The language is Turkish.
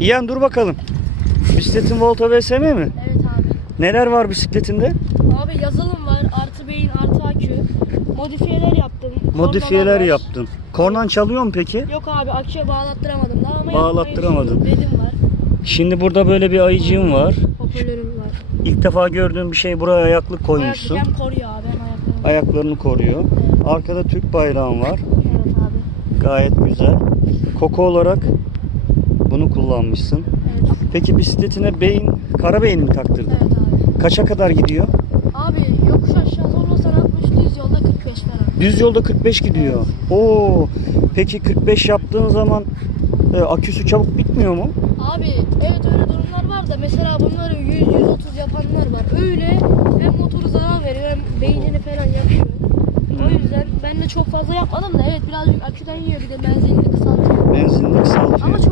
İyan dur bakalım. Bisikletin Volta VSM mi? Evet abi. Neler var bisikletinde? Abi yazılım var. Artı beyin, artı akü. Modifiyeler yaptım. Modifiyeler kornalar var. yaptın. Kornan çalıyor mu peki? Yok abi aküye bağlattıramadım daha ama Bağlattıramadın. yapmayı düşünüyorum. Var. Şimdi burada böyle bir ayıcığın var. Hoparlörüm var. İlk defa gördüğüm bir şey buraya ayaklık koymuşsun. Ayak hem koruyor abi hem ayaklarını. Ayaklarını koruyor. Arkada Türk bayrağın var. Evet abi. Gayet güzel. Koku olarak kullanmışsın. Evet. Peki bisikletine beyin, kara beyin mi taktırdın? Evet abi. Kaça kadar gidiyor? Abi yokuş aşağı zorlasan 60 düz yolda 45 falan. Düz yolda 45 gidiyor. Oo. Peki 45 yaptığın zaman e, aküsü çabuk bitmiyor mu? Abi evet öyle durumlar var da mesela bunları 100-130 yapanlar var. Öyle hem motoru zarar veriyor hem beynini falan yakıyor. O yüzden ben de çok fazla yapmadım da evet birazcık aküden yiyor bir de benzinini kısaltıyor. Benzinlik sağlıyor. Ama çok